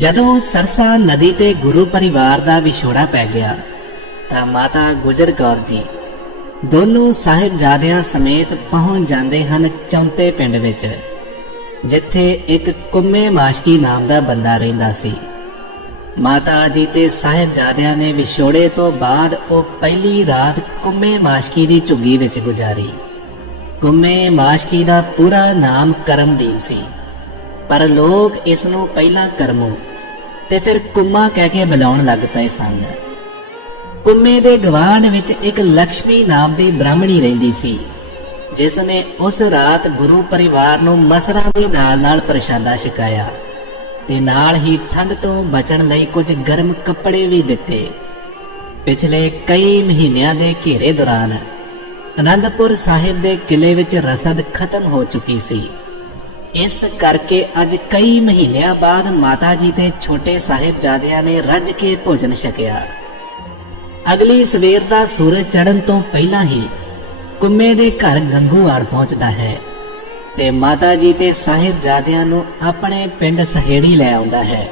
ਜਦੋਂ ਸਰਸਾ ਨਦੀ ਤੇ ਗੁਰੂ ਪਰਿਵਾਰ ਦਾ ਵਿਛੋੜਾ ਪੈ ਗਿਆ, ਤਾਂ ਮਾਤਾ ਗੁਜਰ ਕੌਰ ਜੀ ਦੋਨੋਂ ਸਾਹਿਬਜ਼ਾਦਿਆਂ ਸਮੇਤ ਪਹੁੰਚ ਜਾਂਦੇ ਹਨ ਚੌਂਤੇ ਪਿੰਡ ਵਿੱਚ, ਜਿੱਥੇ ਇੱਕ ਕੁੰਮੇ ਮਾਸ਼ਕੀ ਨਾਮ ਦਾ ਬੰਦਾ ਰਹਿੰਦਾ ਸੀ। ਮਾਤਾ ਜੀ ਤੇ ਸਾਹਿਬਜ਼ਾਦਿਆਂ ਨੇ ਵਿਛੋੜੇ ਤੋਂ ਬਾਅਦ ਉਹ ਪਹਿਲੀ ਰਾਤ ਕੁੰਮੇ ਮਾਸ਼ਕੀ ਦੀ ਝੁੱਗੀ ਵਿੱਚ ਗੁਜ਼ਾਰੀ। ਕੁੰਮੇ ਮਾਸ਼ਕੀ ਦਾ ਪੂਰਾ ਨਾਮ ਕਰਮਦੀਨ ਸੀ, ਪਰ ਲੋਕ ਇਸ ਨੂੰ ਪਹਿਲਾਂ ਕਰਮੋ ਤੇ ਫਿਰ ਕੁੰਮਾ ਕਹਿ ਕੇ ਬੁਲਾਉਣ ਲੱਗ ਪਏ ਸਨ। ਕੁੰਮੇ ਦੇ ਗਵਾਂਢ ਵਿੱਚ ਇੱਕ ਲక్ష్ਮੀ ਨਾਮ ਦੀ ਬ੍ਰਾਹਮਣੀ ਰਹਿੰਦੀ ਸੀ, ਜਿਸ ਨੇ ਉਸ ਰਾਤ ਗੁਰੂ ਪਰਿਵਾਰ ਨੂੰ ਮਸਰਾਂ ਦੇ ਨਾਲ ਨਾਲ ਪ੍ਰਸ਼ਾਦਾ ਛਕਾਇਆ ਤੇ ਨਾਲ ਹੀ ਠੰਡ ਤੋਂ ਬਚਣ ਲਈ ਕੁਝ ਗਰਮ ਕੱਪੜੇ ਵੀ ਦਿੱਤੇ। ਪਿਛਲੇ ਕਈ ਮਹੀਨਿਆਂ ਦੇ ਘੇਰੇ ਦੌਰਾਨ ਅਨੰਦਪੁਰ ਸਾਹਿਬ ਦੇ ਕਿਲੇ ਵਿੱਚ ਰਸਦ ਖਤਮ ਹੋ ਚੁੱਕੀ ਸੀ। ਇਸ ਕਰਕੇ ਅੱਜ ਕਈ ਮਹੀਨਿਆਂ ਬਾਅਦ ਮਾਤਾ ਜੀ ਤੇ ਛੋਟੇ ਸਾਹਿਬਜ਼ਾਦਿਆਂ ਨੇ ਰੱਜ ਕੇ ਭੋਜਨ ਛਕਿਆ। ਅਗਲੀ ਸਵੇਰ ਦਾ ਸੂਰਜ ਚੜ੍ਹਨ ਤੋਂ ਪਹਿਲਾਂ ਹੀ ਕੁੰਮੇ ਦੇ ਘਰ ਗੰਗੂ ਆੜ ਪਹੁੰਚਦਾ ਹੈ ਤੇ ਮਾਤਾ ਜੀ ਤੇ ਸਾਹਿਬਜ਼ਾਦਿਆਂ ਨੂੰ ਆਪਣੇ ਪਿੰਡ ਸਹੇੜੀ ਲੈ ਆਉਂਦਾ ਹੈ,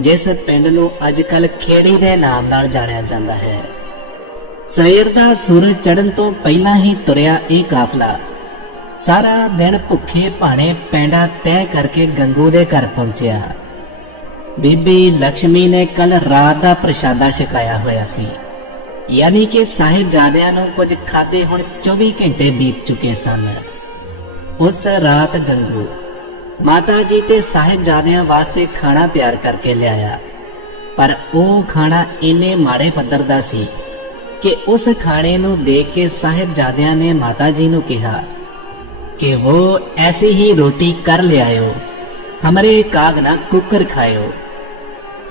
ਜਿਸ ਪਿੰਡ ਨੂੰ ਅੱਜਕੱਲ ਖੇੜੀ ਦੇ ਨਾਮ ਨਾਲ ਜਾਣਿਆ ਜਾਂਦਾ ਹੈ। ਸਵੇਰ ਦਾ ਸੂਰਜ ਚੜ੍ਹਨ ਤੋਂ ਪਹਿਲਾਂ ਹੀ ਤੁਰਿਆ ਇਹ ਕਾਫਲਾ ਸਾਰਾ ਦਿਨ ਭੁੱਖੇ ਭਾਣੇ ਪੈਂਡਾ ਤੈਅ ਕਰਕੇ ਗੰਗੂ ਦੇ ਘਰ ਪਹੁੰਚਿਆ। ਬੀਬੀ ਲక్ష్ਮੀ ਨੇ ਕੱਲ ਰਾਤ ਦਾ ਪ੍ਰਸ਼ਾਦਾ ਛਕਾਇਆ ਹੋਇਆ ਸੀ। ਯਾਨੀ ਕਿ ਸਾਹਿਬਜ਼ਾਦਿਆਂ ਨੂੰ ਕੁਝ ਖਾਦੇ ਹੁਣ 24 ਘੰਟੇ ਬੀਤ ਚੁੱਕੇ ਸਨ। ਉਸ ਰਾਤ ਗੰਗੂ ਮਾਤਾ ਜੀ ਤੇ ਸਾਹਿਬਜ਼ਾਦਿਆਂ ਵਾਸਤੇ ਖਾਣਾ ਤਿਆਰ ਕਰਕੇ ਲਿਆਇਆ। ਪਰ ਉਹ ਖਾਣਾ ਇੰਨੇ ਮਾੜੇ ਪੱਧਰ ਦਾ ਸੀ ਕਿ ਉਸ ਖਾਣੇ ਨੂੰ ਦੇਖ ਕੇ ਸਾਹਿਬਜ਼ਾਦਿਆਂ ਨੇ ਮਾਤਾ ਜੀ ਨੂੰ ਕਿਹਾ ਕਿ ਉਹ ਐਸੀ ਹੀ ਰੋਟੀ ਕਰ ਲਿਆਇਓ। ਹਮਰੇ ਕਾਗ ਨਾ ਕੁੱਕਰ ਖਾਇਓ।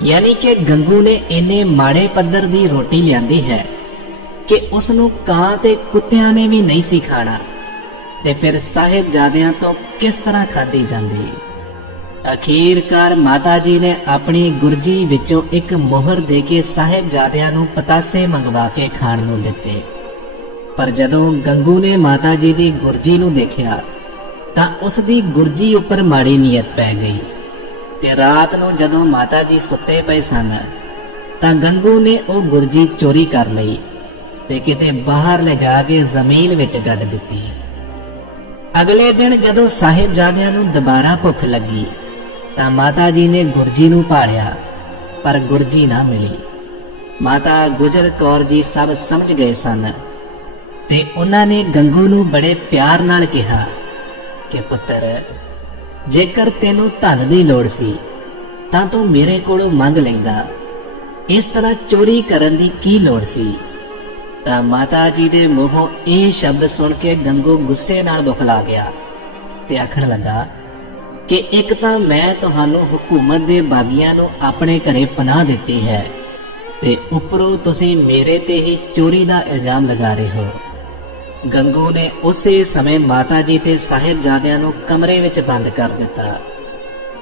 ਯਾਨੀ ਕਿ ਗੰਗੂ ਨੇ ਇੰਨੇ ਮਾੜੇ ਪੱਧਰ ਦੀ ਰੋਟੀ ਲਿਆਂਦੀ ਹੈ ਕਿ ਉਸ ਨੂੰ ਕਾਂ ਤੇ ਕੁੱਤਿਆਂ ਨੇ ਵੀ ਨਹੀਂ ਸੀ ਖਾਣਾ। ਤੇ ਫਿਰ ਸਾਹਿਬਜ਼ਾਦਿਆਂ ਤੋਂ ਕਿਸ ਤਰ੍ਹਾਂ ਖਾਧੀ ਜਾਂਦੀ? ਅਖੀਰਕਾਰ ਮਾਤਾ ਜੀ ਨੇ ਆਪਣੀ ਗੁਰਜੀ ਵਿੱਚੋਂ ਇੱਕ ਮੋਹਰ ਦੇ ਕੇ ਸਾਹਿਬਜ਼ਾਦਿਆਂ ਨੂੰ ਪਤਾਸੇ ਮੰਗਵਾ ਕੇ ਖਾਣ ਨੂੰ ਦਿੱਤੇ। ਪਰ ਜਦੋਂ ਗੰਗੂ ਨੇ ਮਾਤਾ ਜੀ ਦੀ ਗੁਰਜੀ ਨੂੰ ਦੇਖਿਆ, ਤਾਂ ਉਸ ਦੀ ਗੁਰਜੀ ਉੱਪਰ ਮਾੜੀ ਨੀਅਤ ਪੈ ਗਈ ਤੇ ਰਾਤ ਨੂੰ ਜਦੋਂ ਮਾਤਾ ਜੀ ਸੁੱਤੇ ਪਏ ਸਨ, ਤਾਂ ਗੰਗੂ ਨੇ ਉਹ ਗੁਰਜੀ ਚੋਰੀ ਕਰ ਲਈ ਤੇ ਕਿਤੇ ਬਾਹਰ ਲੈ ਜਾ ਕੇ ਜ਼ਮੀਨ ਵਿੱਚ ਗੱਡ ਦਿੱਤੀ। ਅਗਲੇ ਦਿਨ ਜਦੋਂ ਸਾਹਿਬਜ਼ਾਦਿਆਂ ਨੂੰ ਦੁਬਾਰਾ ਭੁੱਖ ਲੱਗੀ, ਤਾਂ ਮਾਤਾ ਜੀ ਨੇ ਗੁਰਜੀ ਨੂੰ ਭਾਲਿਆ ਪਰ ਗੁਰਜੀ ਨਾ ਮਿਲੀ। ਮਾਤਾ ਗੁਜਰ ਕੌਰ ਜੀ ਸਭ ਸਮਝ ਗਏ ਸਨ ਤੇ ਉਹਨਾਂ ਨੇ ਗੰਗੂ ਨੂੰ ਬੜੇ ਪਿਆਰ ਨਾਲ ਕਿਹਾ ਕਿ ਪੁੱਤਰ, ਜੇਕਰ ਤੈਨੂੰ ਧਨ ਦੀ ਲੋੜ ਸੀ, ਤਾਂ ਤੂੰ ਮੇਰੇ ਕੋਲੋਂ ਮੰਗ ਲੈਂਦਾ। ਇਸ ਤਰ੍ਹਾਂ ਚੋਰੀ ਕਰਨ ਦੀ ਕੀ ਲੋੜ ਸੀ? ਤਾਂ ਮਾਤਾ ਜੀ ਦੇ ਮੂੰਹੋਂ ਇਹ ਸ਼ਬਦ ਸੁਣ ਕੇ ਗੰਗੂ ਗੁੱਸੇ ਨਾਲ ਬੁਖਲਾ ਗਿਆ ਤੇ ਆਖਣ ਲੱਗਾ, ਕਿ ਇੱਕ ਤਾਂ ਮੈਂ ਤੁਹਾਨੂੰ ਹਕੂਮਤ ਦੇ ਬਾਗੀਆਂ ਨੂੰ ਆਪਣੇ ਘਰੇ ਪਨਾਹ ਦਿੱਤੀ ਹੈ ਤੇ ਉੱਪਰੋਂ ਤੁਸੀਂ ਮੇਰੇ ਤੇ ਹੀ ਚੋਰੀ ਦਾ ਇਲਜ਼ਾਮ ਲਗਾ ਰਹੇ ਹੋ। ਗੰਗੂ ਨੇ ਉਸੇ ਸਮੇਂ ਮਾਤਾ ਜੀ ਤੇ ਸਾਹਿਬਜ਼ਾਦਿਆਂ ਨੂੰ ਕਮਰੇ ਵਿੱਚ ਬੰਦ ਕਰ ਦਿੱਤਾ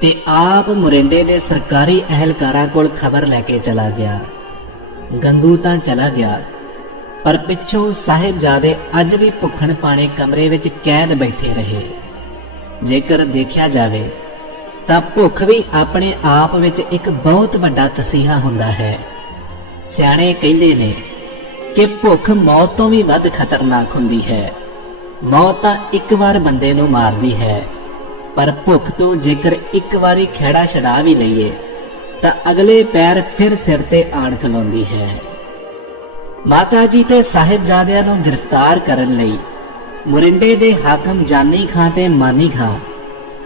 ਤੇ ਆਪ ਮੁਰਿੰਡੇ ਦੇ ਸਰਕਾਰੀ ਅਹਿਲਕਾਰਾਂ ਕੋਲ ਖਬਰ ਲੈ ਕੇ ਚਲਾ ਗਿਆ। ਗੰਗੂ ਤਾਂ ਚਲਾ ਗਿਆ, ਪਰ ਪਿੱਛੋਂ ਸਾਹਿਬਜ਼ਾਦੇ ਅੱਜ ਵੀ ਭੁੱਖਣ ਪਾਣੇ ਕਮਰੇ ਵਿੱਚ ਕੈਦ ਬੈਠੇ ਰਹੇ। ਜੇਕਰ ਦੇਖਿਆ ਜਾਵੇ, ਤਾਂ ਭੁੱਖ ਵੀ ਆਪਣੇ ਆਪ ਵਿੱਚ ਇੱਕ ਬਹੁਤ ਵੱਡਾ ਤਸੀਹਾ ਹੁੰਦਾ ਹੈ। ਸਿਆਣੇ ਕਹਿੰਦੇ ਨੇ ਕਿ ਭੁੱਖ ਮੌਤ ਤੋਂ ਵੀ ਵੱਧ ਖਤਰਨਾਕ ਹੁੰਦੀ ਹੈ। ਮੌਤ ਤਾਂ ਇੱਕ ਵਾਰ ਬੰਦੇ ਨੂੰ ਮਾਰਦੀ ਹੈ। ਪਰ ਭੁੱਖ ਤੋਂ ਜੇਕਰ ਇੱਕ ਵਾਰੀ ਖੇੜਾ ਛਡਾ ਵੀ ਲਈਏ, ਤਾਂ ਅਗਲੇ ਪੈਰ ਫਿਰ ਸਿਰ ਤੇ ਆਣ ਖਲੋਂਦੀ ਹੈ। ਮਾਤਾ ਜੀ ਤੇ ਸਾਹਿਬਜ਼ਾਦਿਆਂ ਨੂੰ ਗ੍ਰਿਫਤਾਰ ਕਰਨ ਲਈ ਮੁਰਿੰਡੇ ਦੇ ਹਾਕਮ ਜਾਨੀ ਖਾਂ ਤੇ ਮਾਨੀ ਖਾਂ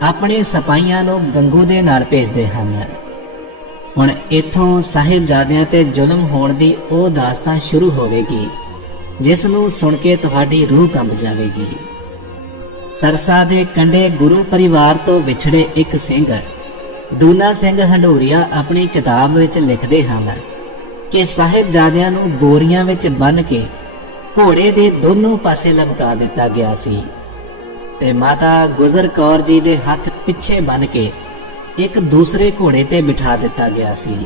ਆਪਣੇ ਸਿਪਾਹੀਆਂ ਨੂੰ ਗੰਗੂ ਦੇ ਨਾਲ ਭੇਜਦੇ ਹਨ। ਹੁਣ ਇਥੋਂ ਸਾਹਿਬਜ਼ਾਦਿਆਂ ਤੇ ਜ਼ੁਲਮ ਹੋਣ ਦੀ ਉਹ ਦਾਸਤਾਨ ਸ਼ੁਰੂ ਹੋਵੇਗੀ, ਜਿਸ ਨੂੰ ਸੁਣ ਕੇ ਤੁਹਾਡੀ ਰੂਹ ਕੰਬ ਜਾਵੇਗੀ। ਸਰਸਾ ਦੇ ਕੰਡੇ ਗੁਰੂ ਪਰਿਵਾਰ ਤੋਂ ਵਿਛੜੇ ਇੱਕ ਸਿੰਘ ਡੂਨਾ ਸਿੰਘ ਹੰਡੋਰੀਆ ਆਪਣੀ ਕਿਤਾਬ ਵਿੱਚ ਲਿਖਦੇ ਹਨ ਕਿ ਸਾਹਿਬਜ਼ਾਦਿਆਂ ਨੂੰ ਬੋਰੀਆਂ ਵਿੱਚ ਬੰਨ ਕੇ ਘੋੜੇ ਦੇ ਦੋਨੋਂ ਪਾਸੇ ਲਮਕਾ ਦਿੱਤਾ ਗਿਆ ਸੀ ਤੇ ਮਾਤਾ ਗੁਜ਼ਰ ਕੌਰ ਜੀ ਦੇ ਹੱਥ ਪਿੱਛੇ ਬੰਨ ਕੇ ਇੱਕ ਦੂਸਰੇ ਘੋੜੇ ਤੇ ਬਿਠਾ ਦਿੱਤਾ ਗਿਆ ਸੀ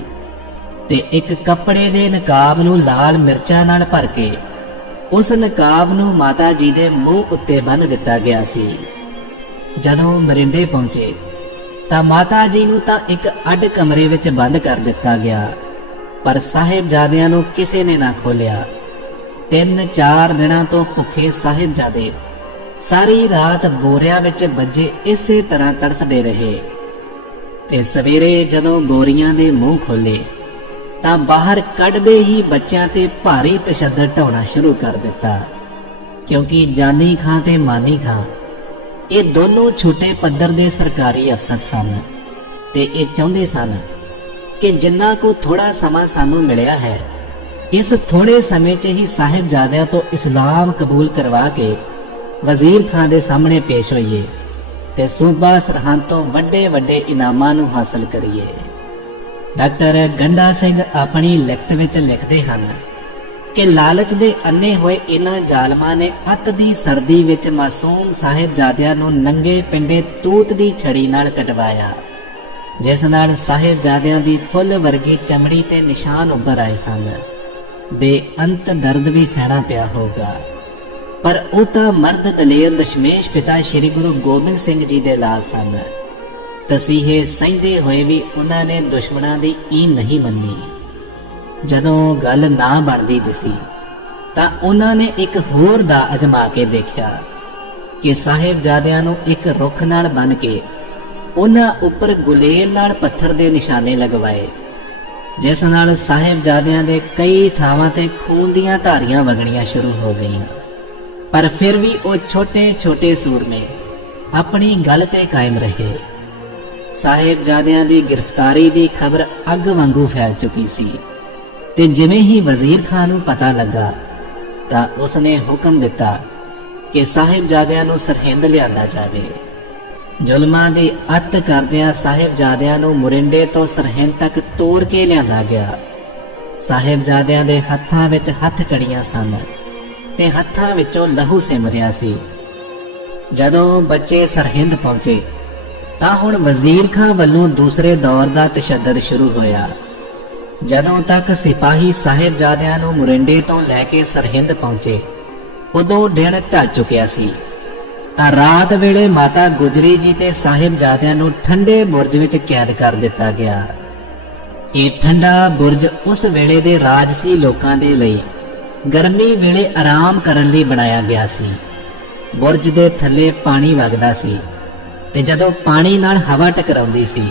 ਤੇ ਇੱਕ ਕੱਪੜੇ ਦੇ ਨਕਾਬ ਨੂੰ ਲਾਲ ਮਿਰਚਾਂ ਨਾਲ ਭਰ ਕੇ ਉਸ ਨਕਾਬ ਨੂੰ ਮਾਤਾ ਜੀ ਦੇ ਮੂੰਹ ਉੱਤੇ ਬੰਨ ਦਿੱਤਾ ਗਿਆ ਸੀ। ਜਦੋਂ ਮਰਿੰਡੇ ਪਹੁੰਚੇ, ਤਾਂ ਮਾਤਾ ਜੀ ਨੂੰ ਤਾਂ ਇੱਕ ਅੱਡ ਕਮਰੇ ਵਿੱਚ ਬੰਦ ਕਰ ਦਿੱਤਾ ਗਿਆ, ਪਰ ਸਾਹਿਬਜ਼ਾਦਿਆਂ ਨੂੰ ਕਿਸੇ ਨੇ ਨਾ ਖੋਲਿਆ ਤਿੰਨ ਚਾਰ ਦਿਨਾਂ ਤੋਂ ਭੁੱਖੇ ਸਾਹਿਬਜ਼ਾਦੇ ਸਾਰੀ ਰਾਤ ਬੋਰਿਆਂ ਵਿੱਚ ਵੱਜੇ ਇਸੇ ਤਰ੍ਹਾਂ ਤੜਫਦੇ ਰਹੇ। ਤੇ ਸਵੇਰੇ ਜਦੋਂ ਗੋਰੀਆਂ ਦੇ ਮੂੰਹ ਖੋਲੇ, ਤਾਂ ਬਾਹਰ ਕੱਢਦੇ ਹੀ ਬੱਚਿਆਂ ਤੇ ਭਾਰੀ ਤਸ਼ੱਦਦ ਢਾਉਣਾ ਸ਼ੁਰੂ ਕਰ ਦਿੱਤਾ। ਕਿਉਂਕਿ ਜਾਨੀ ਖਾਂ ਤੇ ਮਾਨੀ ਖਾਂ, ਇਹ ਦੋਨੋਂ ਛੋਟੇ ਪੱਧਰ ਦੇ ਸਰਕਾਰੀ ਅਫਸਰ ਸਨ ਤੇ ਇਹ ਚਾਹੁੰਦੇ ਸਨ ਕਿ ਜਿੰਨਾ ਕੋ ਥੋੜਾ ਸਮਾਂ ਸਾਨੂੰ ਮਿਲਿਆ ਹੈ, ਇਸ ਥੋੜੇ ਸਮੇਂ 'ਚ ਹੀ ਸਾਹਿਬਜ਼ਾਦਿਆਂ ਤੋਂ ਇਸਲਾਮ ਕਬੂਲ ਕਰਵਾ ਕੇ ਵਜ਼ੀਰ ਖਾਨ ਦੇ ਸਾਹਮਣੇ ਪੇਸ਼ ਹੋਈਏ। ਤੇ ਸੂਬਾ ਸਰਹੰਦ ਤੋਂ ਵੱਡੇ ਵੱਡੇ ਇਨਾਮਾਂ ਨੂੰ ਹਾਸਲ ਕਰੀਏ। ਡਾਕਟਰ ਗੰਡਾ ਸਿੰਘ ਆਪਣੀ ਲਿਖਤ ਵਿੱਚ ਲਿਖਦੇ ਹਨ ਕਿ ਲਾਲਚ ਦੇ ਅੰਨੇ ਹੋਏ ਇਹਨਾਂ ਜ਼ਾਲਮਾਂ ਨੇ ਅੱਤ ਦੀ ਸਰਦੀ ਵਿੱਚ ਮਾਸੂਮ ਸਾਹਿਬਜ਼ਾਦਿਆਂ ਨੂੰ ਨੰਗੇ ਪਿੰਡੇ ਤੂਤ ਦੀ ਛੜੀ ਨਾਲ ਕਟਵਾਇਆ, ਜਿਸ ਨਾਲ ਸਾਹਿਬਜ਼ਾਦਿਆਂ ਦੀ ਫੁੱਲ ਵਰਗੀ ਚਮੜੀ ਤੇ ਨਿਸ਼ਾਨ ਉੱਭਰ ਆਏ ਸਨ। ਬੇਅੰਤ ਦਰਦ ਵੀ ਸਹਿਣਾ ਪਿਆ ਹੋਗਾ ਪਰ ਉਹ ਤਾਂ ਮਰਦ ਦਲੇਰ ਦਸ਼ਮੇਸ਼ ਪਿਤਾ ਸ੍ਰੀ ਗੁਰੂ ਗੋਬਿੰਦ ਸਿੰਘ ਜੀ ਦੇ ਲਾਲ ਸਨ ਤਸੀਹੇ ਸਹਿੰਦੇ ਹੋਏ ਵੀ ਉਹਨਾਂ ਨੇ ਦੁਸ਼ਮਣਾਂ ਦੀ ਈ ਨਹੀਂ ਮੰਨੀ। ਜਦੋਂ ਗੱਲ ਨਾ ਬਣਦੀ ਦਿਸੀ, ਤਾਂ ਉਹਨਾਂ ਨੇ ਇੱਕ ਹੋਰ ਦਾ ਅਜਮਾ ਕੇ ਦੇਖਿਆ ਕਿ ਸਾਹਿਬਜ਼ਾਦਿਆਂ ਨੂੰ ਇੱਕ ਰੁੱਖ ਨਾਲ ਬੰਨ ਕੇ ਉਹਨਾਂ ਉੱਪਰ ਗੁਲੇਲ ਨਾਲ ਪੱਥਰ ਦੇ ਨਿਸ਼ਾਨੇ ਲਗਵਾਏ, ਜਿਸ ਨਾਲ ਸਾਹਿਬਜ਼ਾਦਿਆਂ ਦੇ ਕਈ ਥਾਵਾਂ ਤੇ ਖੂਨ ਦੀਆਂ ਧਾਰੀਆਂ ਵਗਣੀਆਂ ਸ਼ੁਰੂ ਹੋ ਗਈਆਂ। ਪਰ ਫਿਰ ਵੀ ਉਹ ਛੋਟੇ-ਛੋਟੇ ਸੂਰਮੇ ਆਪਣੀ ਗੱਲ ਤੇ ਕਾਇਮ ਰਹੇ। ਸਾਹਿਬਜ਼ਾਦਿਆਂ ਦੀ ਗ੍ਰਿਫਤਾਰੀ ਦੀ ਖਬਰ ਅੱਗ ਵਾਂਗੂ ਫੈਲ ਚੁੱਕੀ ਸੀ ਤੇ ਜਿਵੇਂ ਹੀ ਵਜ਼ੀਰ ਖਾਨ ਨੂੰ ਪਤਾ ਲੱਗਾ ਤਾਂ ਉਸਨੇ ਹੁਕਮ ਦਿੱਤਾ ਕਿ ਸਾਹਿਬਜ਼ਾਦਿਆਂ ਨੂੰ ਸਰਹਿੰਦ ਲਿਆਂਦਾ ਜਾਵੇ। ਜ਼ੁਲਮਾਂ ਦੀ ਅੱਤ ਕਰਦਿਆਂ ਸਾਹਿਬਜ਼ਾਦਿਆਂ ਨੂੰ ਮੁਰਿੰਡੇ ਤੋਂ ਸਰਹਿੰਦ ਤੱਕ ਤੋੜ ਕੇ ਲਿਆਂਦਾ ਗਿਆ। ਸਾਹਿਬਜ਼ਾਦਿਆਂ ਦੇ ਹੱਥਾਂ ਵਿੱਚ ਹੱਥ ਕੜੀਆਂ ਸਨ। ਤੇ ਹੱਥਾਂ ਵਿੱਚੋਂ ਲਹੂ ਸਿਮਰਿਆ ਸੀ। ਜਦੋਂ ਬੱਚੇ ਸਰਹਿੰਦ ਪਹੁੰਚੇ, ਤਾਂ ਹੁਣ ਵਜ਼ੀਰ ਖਾਂ ਵੱਲੋਂ ਦੂਸਰੇ ਦੌਰ ਦਾ ਤਸ਼ੱਦਦ ਸ਼ੁਰੂ ਹੋਇਆ। ਜਦੋਂ ਤੱਕ ਸਿਪਾਹੀ ਸਾਹਿਬਜ਼ਾਦਿਆਂ ਨੂੰ ਮੁਰਿੰਡੇ ਤੋਂ ਲੈ ਕੇ ਸਰਹਿੰਦ ਪਹੁੰਚੇ, ਉਦੋਂ ਦਿਨ ਢਲ ਚੁੱਕਿਆ ਸੀ। ਤਾਂ ਰਾਤ ਵੇਲੇ ਮਾਤਾ ਗੁਜਰੀ ਜੀ ਤੇ ਸਾਹਿਬਜ਼ਾਦਿਆਂ ਨੂੰ ਠੰਡੇ ਬੁਰਜ ਵਿੱਚ ਕੈਦ ਕਰ ਦਿੱਤਾ ਗਿਆ। ਇਹ ਠੰਡਾ ਬੁਰਜ ਉਸ ਵੇਲੇ ਦੇ ਰਾਜਸੀ ਲੋਕਾਂ ਦੇ ਲਈ ਗਰਮੀ ਵੇਲੇ ਆਰਾਮ ਕਰਨ ਲਈ ਬਣਾਇਆ ਗਿਆ ਸੀ। ਬੁਰਜ ਦੇ ਥੱਲੇ ਪਾਣੀ ਵਗਦਾ ਸੀ ਤੇ ਜਦੋਂ ਪਾਣੀ ਨਾਲ ਹਵਾ ਟਕਰਾਉਂਦੀ ਸੀ,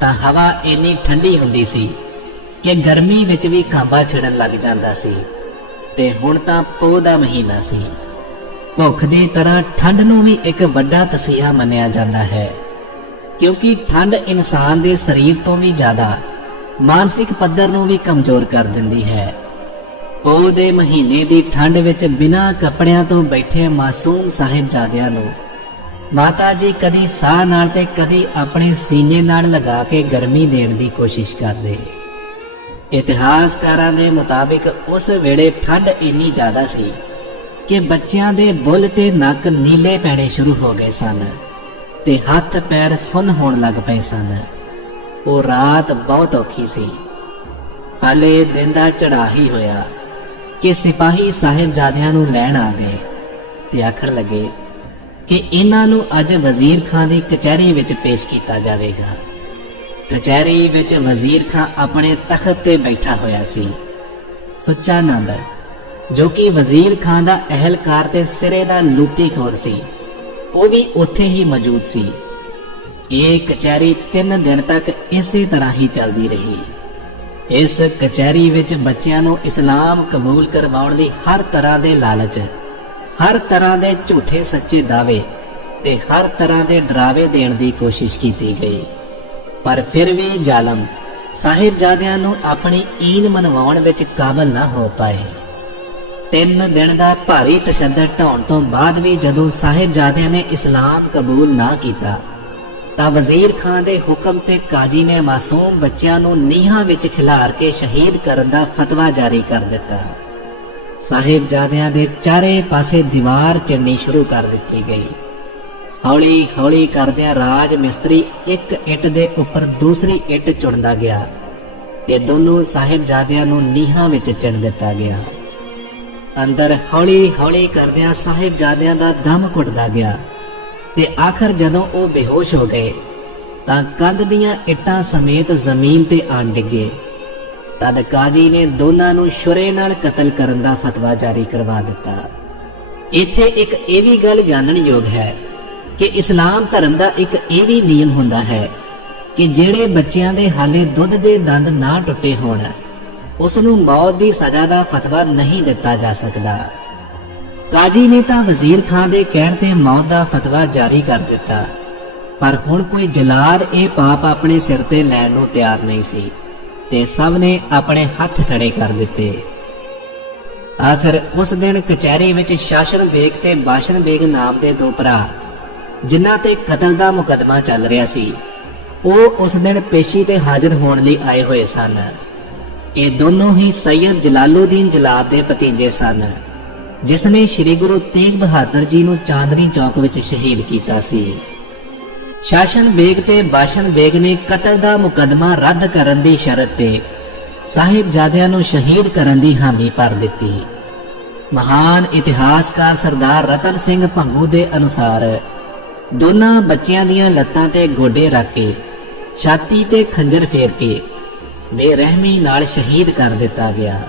ਤਾਂ ਹਵਾ ਇੰਨੀ ਠੰਡੀ ਹੁੰਦੀ ਸੀ ਕਿ ਗਰਮੀ ਵਿੱਚ ਵੀ ਕਾਂਬਾ ਛਿੜਨ ਲੱਗ ਜਾਂਦਾ ਸੀ ਤੇ ਹੁਣ ਤਾਂ ਪੋਹ ਦਾ ਮਹੀਨਾ ਸੀ। ਭੁੱਖ ਦੀ ਤਰ੍ਹਾਂ ਠੰਡ ਨੂੰ ਵੀ ਇੱਕ ਵੱਡਾ ਤਸੀਹਾ ਮੰਨਿਆ ਜਾਂਦਾ ਹੈ, ਕਿਉਂਕਿ ਠੰਡ ਇਨਸਾਨ ਦੇ ਸਰੀਰ ਤੋਂ ਵੀ ਜ਼ਿਆਦਾ, ਮਾਨਸਿਕ ਪੱਧਰ ਨੂੰ ਵੀ ਕਮਜ਼ੋਰ ਕਰ ਦਿੰਦੀ ਹੈ। ਪੋਹ ਦੇ ਮਹੀਨੇ ਦੀ ਠੰਡ ਵਿੱਚ ਬਿਨਾਂ ਕੱਪੜਿਆਂ ਤੋਂ ਬੈਠੇ ਮਾਸੂਮ ਸਾਹਿਬਜ਼ਾਦਿਆਂ ਨੂੰ ਮਾਤਾ ਜੀ ਕਦੀ ਸਾਹ ਨਾਲ ਤੇ ਕਦੀ ਆਪਣੇ ਸੀਨੇ ਨਾਲ ਲਗਾ ਕੇ ਗਰਮੀ ਦੇਣ ਦੀ ਕੋਸ਼ਿਸ਼ ਕਰਦੇ। ਇਤਿਹਾਸਕਾਰਾਂ ਦੇ ਮੁਤਾਬਿਕ ਉਸ ਵੇਲੇ ਠੰਡ ਇੰਨੀ ਜ਼ਿਆਦਾ ਸੀ ਕਿ ਬੱਚਿਆਂ ਦੇ ਬੁੱਲ ਤੇ ਨੱਕ ਨੀਲੇ ਪੈਣੇ ਸ਼ੁਰੂ ਹੋ ਗਏ ਸਨ ਤੇ ਹੱਥ ਪੈਰ ਸੁੰਨ ਹੋਣ ਲੱਗ ਪਏ ਸਨ। ਉਹ ਰਾਤ ਬਹੁਤ ਔਖੀ ਸੀ। ਹਾਲੇ ਦਿਨ ਦਾ ਚੜਾਹੀ ਹੋਇਆ। ਕਿ ਸਿਪਾਹੀ ਸਾਹਿਬਜ਼ਾਦਿਆਂ ਨੂੰ ਲੈਣ ਆ ਗਏ ਤੇ ਆਖਣ ਲੱਗੇ ਕਿ ਇਹਨਾਂ ਨੂੰ ਅੱਜ ਵਜ਼ੀਰ ਖਾਂ ਦੀ ਕਚਹਿਰੀ ਵਿੱਚ ਪੇਸ਼ ਕੀਤਾ ਜਾਵੇਗਾ। ਕਚਹਿਰੀ ਵਿੱਚ ਵਜ਼ੀਰ ਖਾਂ ਆਪਣੇ ਤਖਤ ਤੇ ਬੈਠਾ ਹੋਇਆ ਸੀ। ਸੁੱਚਾ ਨੰਦ, ਜੋ ਕਿ ਵਜ਼ੀਰ ਖਾਂ ਦਾ ਅਹਿਲਕਾਰ ਤੇ ਸਿਰੇ ਦਾ ਲੂਤੀ ਖੋਰ ਸੀ, ਉਹ ਵੀ ਉੱਥੇ ਹੀ ਮੌਜੂਦ ਸੀ। ਇਹ ਕਚਹਿਰੀ 3 ਦਿਨ ਤੱਕ ਇਸੇ ਤਰ੍ਹਾਂ ਹੀ ਚੱਲਦੀ ਰਹੀ। ਇਸ ਕਚਹਿਰੀ ਵਿੱਚ ਬੱਚਿਆਂ ਨੂੰ ਇਸਲਾਮ ਕਬੂਲ ਕਰਵਾਉਣ ਲਈ ਹਰ ਤਰ੍ਹਾਂ ਦੇ ਲਾਲਚ, ਹਰ ਤਰ੍ਹਾਂ ਦੇ ਝੂਠੇ ਸੱਚੇ ਦਾਅਵੇ ਤੇ ਹਰ ਤਰ੍ਹਾਂ ਦੇ ਡਰਾਵੇ ਦੇਣ ਦੀ ਕੋਸ਼ਿਸ਼ ਕੀਤੀ ਗਈ। ਪਰ ਫਿਰ ਵੀ ਜ਼ਾਲਮ ਸਾਹਿਬਜ਼ਾਦਿਆਂ ਨੂੰ ਆਪਣੀ ਈਨ ਮਨਵਾਉਣ ਵਿੱਚ ਕਾਬਲ ਨਾ ਹੋ ਪਾਏ। ਤਿੰਨ ਦਿਨ ਦਾ ਭਾਰੀ ਤਸ਼ੱਦਦ ਢਾਉਣ ਤੋਂ ਬਾਅਦ ਵੀ ਜਦੋਂ ਸਾਹਿਬਜ਼ਾਦਿਆਂ ਨੇ ਇਸਲਾਮ ਕਬੂਲ ਨਾ ਕੀਤਾ ਤਾਂ ਵਜ਼ੀਰ ਖਾਨ ਦੇ ਹੁਕਮ ਤੇ ਕਾਜੀ ਨੇ ਮਾਸੂਮ ਬੱਚਿਆਂ ਨੂੰ ਨੀਹਾਂ ਵਿੱਚ ਖਿਲਾਰ ਕੇ ਸ਼ਹੀਦ ਕਰਨ ਦਾ ਫਤਵਾ ਜਾਰੀ ਕਰ ਦਿੱਤਾ। ਸਾਹਿਬਜ਼ਾਦਿਆਂ ਦੇ ਚਾਰੇ ਪਾਸੇ ਦੀਵਾਰ ਚਿਣਨੀ ਸ਼ੁਰੂ ਕਰ ਦਿੱਤੀ ਗਈ। ਹੌਲੀ ਹੌਲੀ ਕਰਦਿਆਂ ਰਾਜ ਮਿਸਤਰੀ ਇੱਕ ਇੱਟ ਦੇ ਉੱਪਰ ਦੂਸਰੀ ਇੱਟ ਚੁਣਦਾ ਗਿਆ ਤੇ ਦੋਨੋਂ ਸਾਹਿਬਜ਼ਾਦਿਆਂ ਨੂੰ ਨੀਹਾਂ ਵਿੱਚ ਚਿਣ ਦਿੱਤਾ ਗਿਆ। ਅੰਦਰ ਹੌਲੀ ਹੌਲੀ ਕਰਦਿਆਂ ਸਾਹਿਬਜ਼ਾਦਿਆਂ ਦਾ ਦਮ ਘੁੱਟਦਾ ਗਿਆ। ਤੇ ਆਖਰ ਜਦੋਂ ਉਹ ਬੇਹੋਸ਼ ਹੋ ਗਏ, ਤਾਂ ਕੰਧ ਦੀਆਂ ਇੱਟਾਂ ਸਮੇਤ ਜ਼ਮੀਨ ਤੇ ਆਣ ਡਿੱਗੇ। ਤਦ ਕਾਜੀ ਨੇ ਦੋਨਾਂ ਨੂੰ ਸ਼ੁਰੇ ਨਾਲ ਕਤਲ ਕਰਨ ਦਾ ਫਤਵਾ ਜਾਰੀ ਕਰਵਾ ਦਿੱਤਾ। ਇੱਥੇ ਇੱਕ ਇਹ ਵੀ ਗੱਲ ਜਾਣਨ ਯੋਗ ਹੈ ਕਿ ਇਸਲਾਮ ਧਰਮ ਦਾ ਇੱਕ ਇਹ ਵੀ ਨਿਯਮ ਹੁੰਦਾ ਹੈ ਕਿ ਜਿਹੜੇ ਬੱਚਿਆਂ ਦੇ ਹਾਲੇ ਦੁੱਧ ਦੇ ਦੰਦ ਨਾ ਟੁੱਟੇ ਹੋਣ ਉਸ ਨੂੰ ਮੌਤ ਦੀ ਸਜ਼ਾ ਦਾ ਫਤਵਾ ਨਹੀਂ ਦਿੱਤਾ ਜਾ ਸਕਦਾ। ਕਾਜੀ ਨੇ ਤਾਂ ਵਜ਼ੀਰ ਖਾਨ ਦੇ ਕਹਿਣ ਤੇ ਮੌਤ ਦਾ ਫਤਵਾ ਜਾਰੀ ਕਰ ਦਿੱਤਾ। ਪਰ ਹੁਣ ਕੋਈ ਜਲਾਦ ਇਹ ਪਾਪ ਆਪਣੇ ਸਿਰ ਤੇ ਲੈਣ ਨੂੰ ਤਿਆਰ ਨਹੀਂ ਸੀ ਤੇ ਸਭ ਨੇ ਆਪਣੇ ਹੱਥ ਖੜੇ ਕਰ ਦਿੱਤੇ। ਆਖਰ ਉਸ ਦਿਨ ਕਚਹਿਰੀ ਵਿੱਚ ਸ਼ਾਸਨ ਬੇਗ ਤੇ ਬਾਸ਼ਨ ਬੇਗ ਨਾਮ ਦੇ ਦੋ ਭਰਾ, ਜਿਨ੍ਹਾਂ ਤੇ ਕਤਲ ਦਾ ਮੁਕੱਦਮਾ ਚੱਲ ਰਿਹਾ ਸੀ, ਉਹ ਉਸ ਦਿਨ ਪੇਸ਼ੀ ਤੇ ਹਾਜ਼ਰ ਹੋਣ ਲਈ ਆਏ ਹੋਏ ਸਨ। ਇਹ ਦੋਨੋਂ ਹੀ ਸੈਯਦ ਜਲਾਲੂਦੀਨ ਜਲਾਦ ਦੇ ਭਤੀਜੇ ਸਨ। ਜਿਸ ਨੇ ਸ੍ਰੀ ਗੁਰੂ ਤੇਗ ਬਹਾਦਰ ਜੀ ਨੂੰ ਚਾਂਦਨੀ ਚੌਕ ਵਿੱਚ ਸ਼ਹੀਦ ਕੀਤਾ ਸੀ। ਸ਼ਾਸਨ ਬੇਗ ਤੇ ਬਾਸ਼ਨ ਬੇਗ ਨੇ ਕਤਲ ਦਾ ਮੁਕੱਦਮਾ ਰੱਦ ਕਰਨ ਦੀ ਸ਼ਰਤ ਤੇ ਸਾਹਿਬਜ਼ਾਦਿਆਂ ਨੂੰ ਸ਼ਹੀਦ ਕਰਨ ਦੀ ਹਾਮੀ ਭਰ ਦਿੱਤੀ। ਮਹਾਨ ਇਤਿਹਾਸਕਾਰ ਸਰਦਾਰ ਰਤਨ ਸਿੰਘ ਭੰਗੂ ਦੇ ਅਨੁਸਾਰ ਦੋਨਾਂ ਬੱਚਿਆਂ ਦੀਆਂ ਲੱਤਾਂ ਤੇ ਗੋਡੇ ਰੱਖ ਕੇ, ਛਾਤੀ ਤੇ ਖੰਜਰ ਫੇਰ ਕੇ ਬੇਰਹਿਮੀ ਨਾਲ ਸ਼ਹੀਦ ਕਰ ਦਿੱਤਾ ਗਿਆ।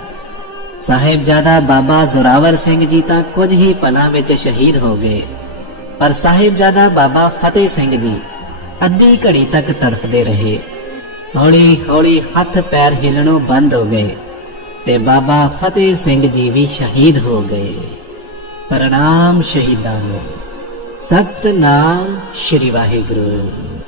ਸਾਹਿਬਜ਼ਾਦਾ ਬਾਬਾ ਜ਼ੋਰਾਵਰ ਸਿੰਘ ਜੀ ਤਾਂ ਕੁਝ ਹੀ ਪਲਾਂ ਵਿੱਚ ਸ਼ਹੀਦ ਹੋ ਗਏ। ਪਰ ਸਾਹਿਬਜ਼ਾਦਾ ਬਾਬਾ ਫਤਿਹ ਸਿੰਘ ਜੀ ਅੱਧੀ ਘੜੀ ਤੱਕ ਤੜਫਦੇ ਰਹੇ। ਹੌਲੀ ਹੌਲੀ ਹੱਥ ਪੈਰ ਹਿਲਣੋਂ ਬੰਦ ਹੋ ਗਏ ਤੇ ਬਾਬਾ ਫਤਿਹ ਸਿੰਘ ਜੀ ਵੀ ਸ਼ਹੀਦ ਹੋ ਗਏ। ਪ੍ਰਣਾਮ ਸ਼ਹੀਦਾਂ ਨੂੰ। ਸਤਨਾਮ ਸ਼੍ਰੀ ਵਾਹਿਗੁਰੂ।